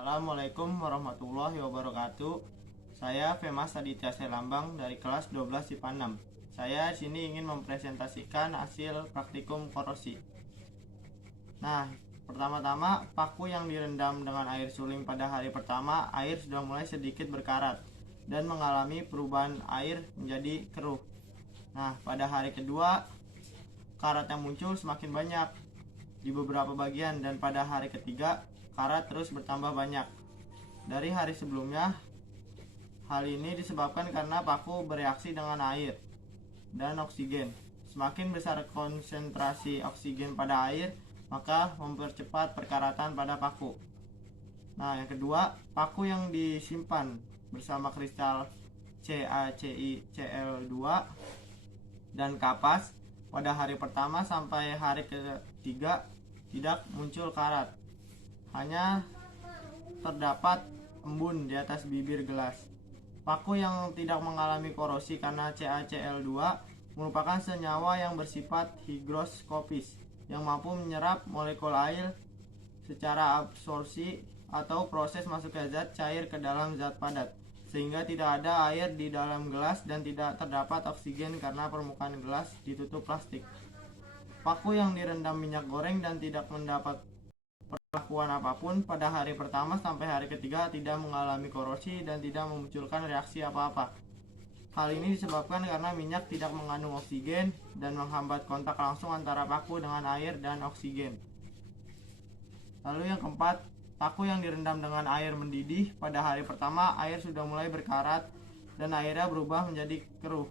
Assalamualaikum warahmatullahi wabarakatuh. Saya Femas Aditya Selambang dari kelas 12 IPA 6. Saya di sini ingin mempresentasikan hasil praktikum korosi. Nah, pertama-tama paku yang direndam dengan air suling pada hari pertama, air sudah mulai sedikit berkarat dan mengalami perubahan air menjadi keruh. Nah, pada hari kedua, karat yang muncul semakin banyak di beberapa bagian, dan pada hari ketiga karat terus bertambah banyak dari hari sebelumnya. Hal ini disebabkan karena paku bereaksi dengan air dan oksigen. Semakin besar konsentrasi oksigen pada air, maka mempercepat perkaratan pada paku. Nah, yang kedua, paku yang disimpan bersama kristal CaCiCl2 dan kapas pada hari pertama sampai hari ketiga tidak muncul karat. Hanya terdapat embun di atas bibir gelas. Paku yang tidak mengalami korosi karena CaCl2 merupakan senyawa yang bersifat higroskopis yang mampu menyerap molekul air secara absorpsi atau proses masuknya zat cair ke dalam zat padat, sehingga tidak ada air di dalam gelas dan tidak terdapat oksigen karena permukaan gelas ditutup plastik. Paku yang direndam minyak goreng dan tidak mendapat perlakuan apapun pada hari pertama sampai hari ketiga tidak mengalami korosi dan tidak memunculkan reaksi apa-apa. Hal ini disebabkan karena minyak tidak mengandung oksigen dan menghambat kontak langsung antara paku dengan air dan oksigen. Lalu yang keempat, paku yang direndam dengan air mendidih pada hari pertama, air sudah mulai berkarat dan airnya berubah menjadi keruh.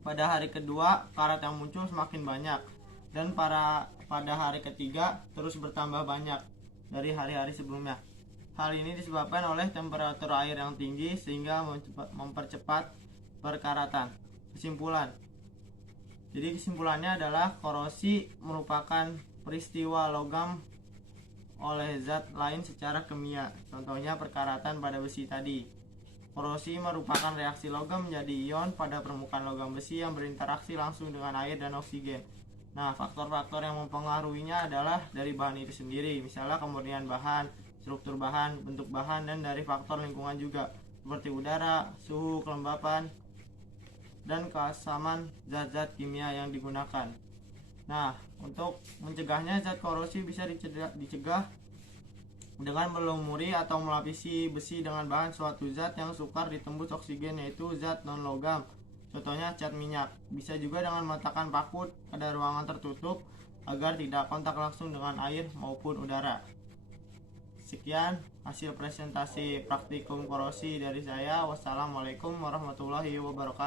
Pada hari kedua, karat yang muncul semakin banyak dan pada hari ketiga terus bertambah banyak dari hari-hari sebelumnya. Hal ini disebabkan oleh temperatur air yang tinggi sehingga mempercepat perkaratan. Kesimpulannya adalah korosi merupakan peristiwa logam oleh zat lain secara kimia. Contohnya perkaratan pada besi tadi. Korosi merupakan reaksi logam menjadi ion pada permukaan logam besi yang berinteraksi langsung dengan air dan oksigen. Nah, faktor-faktor yang mempengaruhinya adalah dari bahan itu sendiri, misalnya kemurnian bahan, struktur bahan, bentuk bahan, dan dari faktor lingkungan juga, seperti udara, suhu, kelembapan, dan keasaman zat-zat kimia yang digunakan. Nah, untuk mencegahnya, zat korosi bisa dicegah dengan melumuri atau melapisi besi dengan bahan suatu zat yang sukar ditembus oksigen, yaitu zat non-logam. Contohnya cat minyak. Bisa juga dengan meletakkan paku pada ruangan tertutup agar tidak kontak langsung dengan air maupun udara. Sekian hasil presentasi praktikum korosi dari saya. Wassalamualaikum warahmatullahi wabarakatuh.